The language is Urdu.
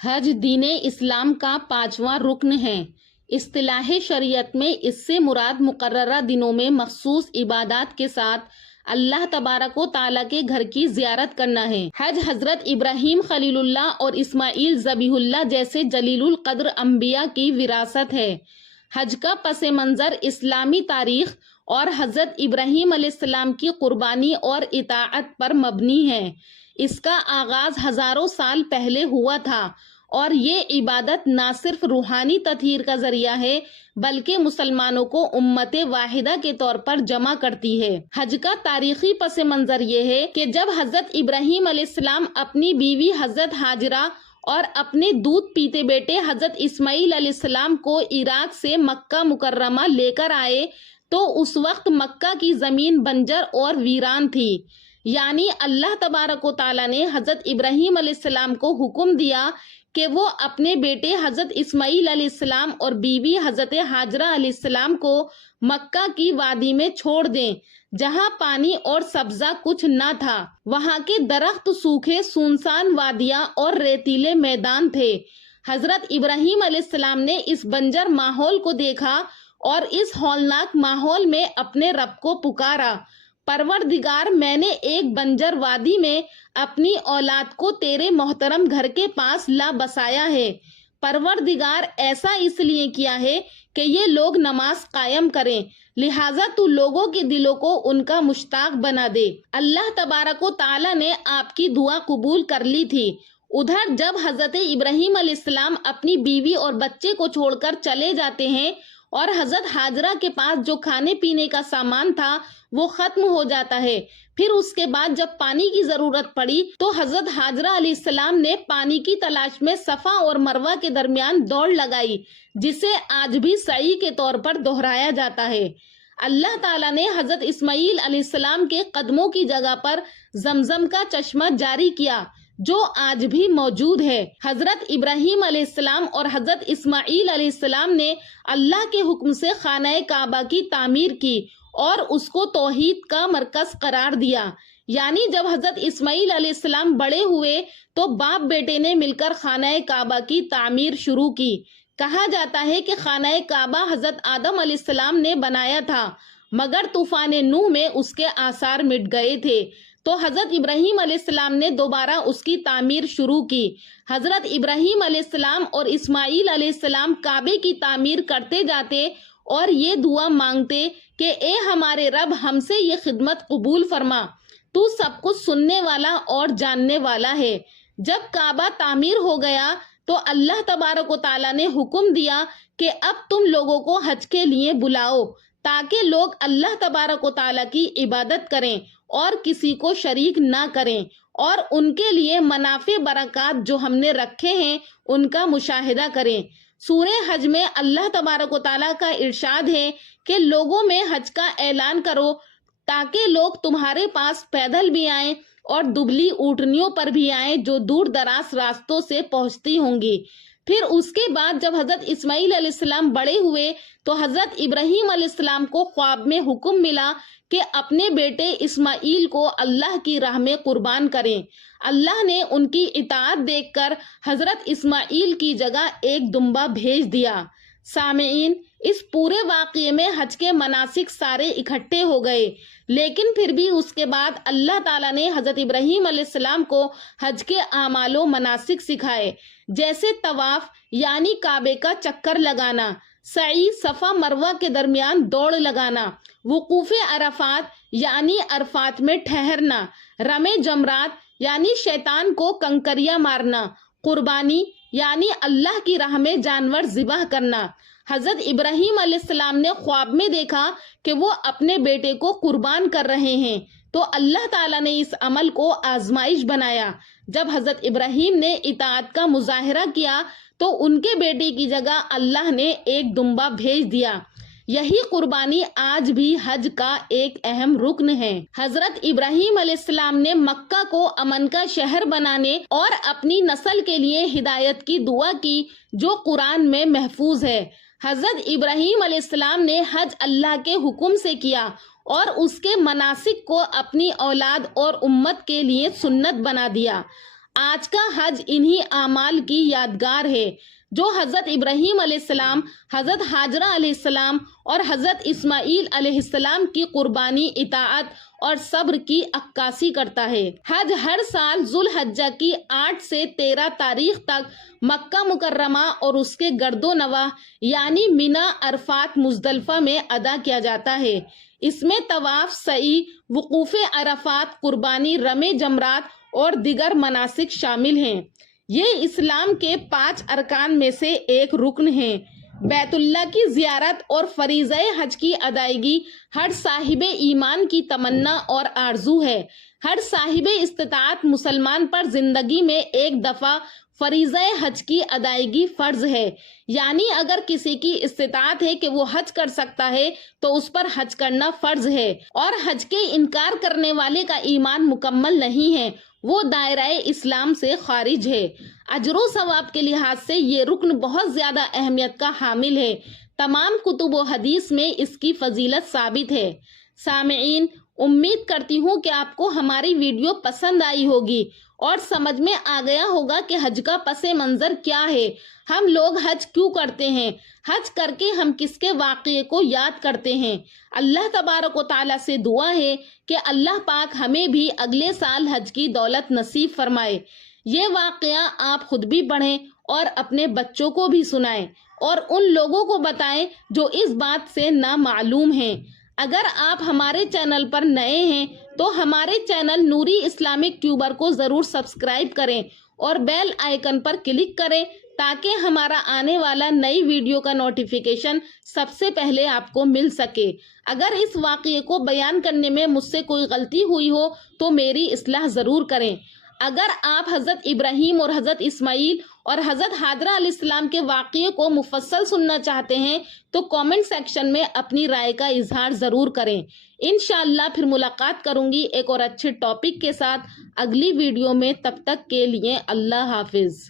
حج دین اسلام کا 5واں رکن ہے۔ اصطلاح شریعت میں اس سے مراد مقررہ دنوں میں مخصوص عبادات کے ساتھ اللہ تبارک و تعالیٰ کے گھر کی زیارت کرنا ہے۔ حج حضرت ابراہیم خلیل اللہ اور اسماعیل ذبیح اللہ جیسے جلیل القدر انبیاء کی وراثت ہے۔ حج کا پس منظر اسلامی تاریخ اور حضرت ابراہیم علیہ السلام کی قربانی اور اطاعت پر مبنی ہے۔ اس کا آغاز ہزاروں سال پہلے ہوا تھا اور یہ عبادت نہ صرف روحانی تطہیر کا ذریعہ ہے بلکہ مسلمانوں کو امت واحدہ کے طور پر جمع کرتی ہے۔ حج کا تاریخی پس منظر یہ ہے کہ جب حضرت ابراہیم علیہ السلام اپنی بیوی حضرت ہاجرہ اور اپنے دودھ پیتے بیٹے حضرت اسماعیل علیہ السلام کو عراق سے مکہ مکرمہ لے کر آئے تو اس وقت مکہ کی زمین بنجر اور ویران تھی، یعنی اللہ تبارک و تعالیٰ نے حضرت ابراہیم علیہ السلام کو حکم دیا کہ وہ اپنے بیٹے حضرت اسماعیل علیہ السلام اور بیوی حضرت ہاجرہ علیہ السلام کو مکہ کی وادی میں چھوڑ دیں جہاں پانی اور سبزہ کچھ نہ تھا۔ وہاں کے درخت سوکھے سنسان وادیاں اور ریتیلے میدان تھے۔ حضرت ابراہیم علیہ السلام نے اس بنجر ماحول کو دیکھا اور اس ہولناک ماحول میں اپنے رب کو پکارا، پروردگار، میں نے ایک بنجر وادی میں اپنی اولاد کو تیرے محترم گھر کے پاس لا بسایا ہے۔ پروردگار، ایسا اس لیے کیا ہے کہ یہ لوگ نماز قائم کریں، لہٰذا تو لوگوں کے دلوں کو ان کا مشتاق بنا دے۔ اللہ تبارک و تعالیٰ نے آپ کی دعا قبول کر لی تھی۔ ادھر جب حضرت ابراہیم علیہ السلام اپنی بیوی اور بچے کو چھوڑ کر چلے جاتے ہیں اور حضرت ہاجرہ کے پاس جو کھانے پینے کا سامان تھا وہ ختم ہو جاتا ہے، پھر اس کے بعد جب پانی کی ضرورت پڑی تو حضرت ہاجرہ علیہ السلام نے پانی کی تلاش میں صفا اور مروہ کے درمیان دوڑ لگائی، جسے آج بھی سعی کے طور پر دہرایا جاتا ہے۔ اللہ تعالیٰ نے حضرت اسماعیل علیہ السلام کے قدموں کی جگہ پر زمزم کا چشمہ جاری کیا جو آج بھی موجود ہے۔ حضرت ابراہیم علیہ السلام اور حضرت اسماعیل علیہ السلام نے اللہ کے حکم سے خانہ کعبہ کی تعمیر کی اور اس کو توحید کا مرکز قرار دیا، یعنی جب حضرت اسماعیل علیہ السلام بڑے ہوئے تو باپ بیٹے نے مل کر خانہ کعبہ کی تعمیر شروع کی۔ کہا جاتا ہے کہ خانہ کعبہ حضرت آدم علیہ السلام نے بنایا تھا مگر طوفان نوح میں اس کے آثار مٹ گئے تھے، تو حضرت ابراہیم علیہ السلام نے دوبارہ اس کی تعمیر شروع کی۔ حضرت ابراہیم علیہ السلام اور اسماعیل علیہ السلام کعبے کی تعمیر کرتے جاتے اور یہ دعا مانگتے کہ اے ہمارے رب، ہم سے یہ خدمت قبول فرما، تو سب کچھ سننے والا اور جاننے والا ہے۔ جب کعبہ تعمیر ہو گیا تو اللہ تبارک و تعالیٰ نے حکم دیا کہ اب تم لوگوں کو حج کے لیے بلاؤ تاکہ لوگ اللہ تبارک و تعالیٰ کی عبادت کریں اور کسی کو شریک نہ کریں اور ان کے لیے منافع برکات جو ہم نے رکھے ہیں ان کا مشاہدہ کریں۔ سورہ حج میں اللہ تبارک و تعالیٰ کا ارشاد ہے کہ لوگوں میں حج کا اعلان کرو تاکہ لوگ تمہارے پاس پیدل بھی آئیں اور دبلی اونٹنیوں پر بھی آئیں جو دور دراز راستوں سے پہنچتی ہوں گی۔ پھر اس کے بعد جب حضرت اسماعیل علیہ السلام بڑے ہوئے تو حضرت ابراہیم علیہ السلام کو خواب میں حکم ملا کہ اپنے بیٹے اسماعیل کو اللہ کی راہ میں قربان کریں۔ اللہ نے ان کی اطاعت دیکھ کر حضرت اسماعیل کی جگہ ایک دمبا بھیج دیا۔ سامعین، اس پورے واقعے میں حج کے مناسک سارے اکٹھے ہو گئے، لیکن پھر بھی اس کے بعد اللہ تعالیٰ نے حضرت ابراہیم علیہ السلام کو حج کے اعمال و مناسک سکھائے، جیسے طواف یعنی کعبے کا چکر لگانا، سعی صفا مروہ کے درمیان دوڑ لگانا، وقوف عرفات یعنی عرفات میں ٹھہرنا، رمے جمرات یعنی شیطان کو کنکریاں مارنا، قربانی یعنی اللہ کی راہ میں جانور ذبح کرنا۔ حضرت ابراہیم علیہ السلام نے خواب میں دیکھا کہ وہ اپنے بیٹے کو قربان کر رہے ہیں، تو اللہ تعالیٰ نے اس عمل کو آزمائش بنایا۔ جب حضرت ابراہیم نے اطاعت کا مظاہرہ کیا تو ان کے بیٹے کی جگہ اللہ نے ایک دمبا بھیج دیا۔ یہی قربانی آج بھی حج کا ایک اہم رکن ہے۔ حضرت ابراہیم علیہ السلام نے مکہ کو امن کا شہر بنانے اور اپنی نسل کے لیے ہدایت کی دعا کی جو قرآن میں محفوظ ہے۔ حضرت ابراہیم علیہ السلام نے حج اللہ کے حکم سے کیا اور اس کے مناسک کو اپنی اولاد اور امت کے لیے سنت بنا دیا۔ آج کا حج انہی اعمال کی یادگار ہے جو حضرت ابراہیم علیہ السلام، حضرت ہاجرہ علیہ السلام اور حضرت اسماعیل علیہ السلام کی قربانی، اطاعت اور صبر کی عکاسی کرتا ہے۔ حج ہر سال ذوالحجہ کی 8 سے 13 تاریخ تک مکہ مکرمہ اور اس کے گرد و نواح یعنی منی، عرفات، مزدلفہ میں ادا کیا جاتا ہے۔ اس میں طواف، سعی، وقوف عرفات، قربانی، رمے جمرات اور دیگر مناسک شامل ہیں۔ یہ اسلام کے 5 ارکان میں سے ایک رکن ہے۔ بیت اللہ کی زیارت اور فریضہ حج کی ادائیگی ہر صاحب ایمان کی تمنا اور آرزو ہے۔ ہر صاحب استطاعت مسلمان پر زندگی میں ایک دفعہ فریضہ حج کی ادائیگی فرض ہے، یعنی اگر کسی کی استطاعت ہے کہ وہ حج کر سکتا ہے تو اس پر حج کرنا فرض ہے، اور حج کے انکار کرنے والے کا ایمان مکمل نہیں ہے، وہ دائرہ اسلام سے خارج ہے۔ اجر و ثواب کے لحاظ سے یہ رکن بہت زیادہ اہمیت کا حامل ہے۔ تمام کتب و حدیث میں اس کی فضیلت ثابت ہے۔ سامعین، امید کرتی ہوں کہ آپ کو ہماری ویڈیو پسند آئی ہوگی اور سمجھ میں آ گیا ہوگا کہ حج کا پس منظر کیا ہے، ہم لوگ حج کیوں کرتے ہیں، حج کر کے ہم کس کے واقعے کو یاد کرتے ہیں۔ اللہ تبارک و تعالیٰ سے دعا ہے کہ اللہ پاک ہمیں بھی اگلے سال حج کی دولت نصیب فرمائے۔ یہ واقعہ آپ خود بھی پڑھیں اور اپنے بچوں کو بھی سنائیں اور ان لوگوں کو بتائیں جو اس بات سے نامعلوم ہیں۔ اگر آپ ہمارے چینل پر نئے ہیں تو ہمارے چینل نوری اسلامک ٹیوبر کو ضرور سبسکرائب کریں اور بیل آئیکن پر کلک کریں تاکہ ہمارا آنے والا نئی ویڈیو کا نوٹیفیکیشن سب سے پہلے آپ کو مل سکے۔ اگر اس واقعے کو بیان کرنے میں مجھ سے کوئی غلطی ہوئی ہو تو میری اصلاح ضرور کریں۔ اگر آپ حضرت ابراہیم اور حضرت اسماعیل اور حضرت ہاجرہ علیہ السلام کے واقعے کو مفصل سننا چاہتے ہیں تو کامنٹ سیکشن میں اپنی رائے کا اظہار ضرور کریں۔ انشاءاللہ پھر ملاقات کروں گی ایک اور اچھے ٹاپک کے ساتھ اگلی ویڈیو میں، تب تک کے لیے اللہ حافظ۔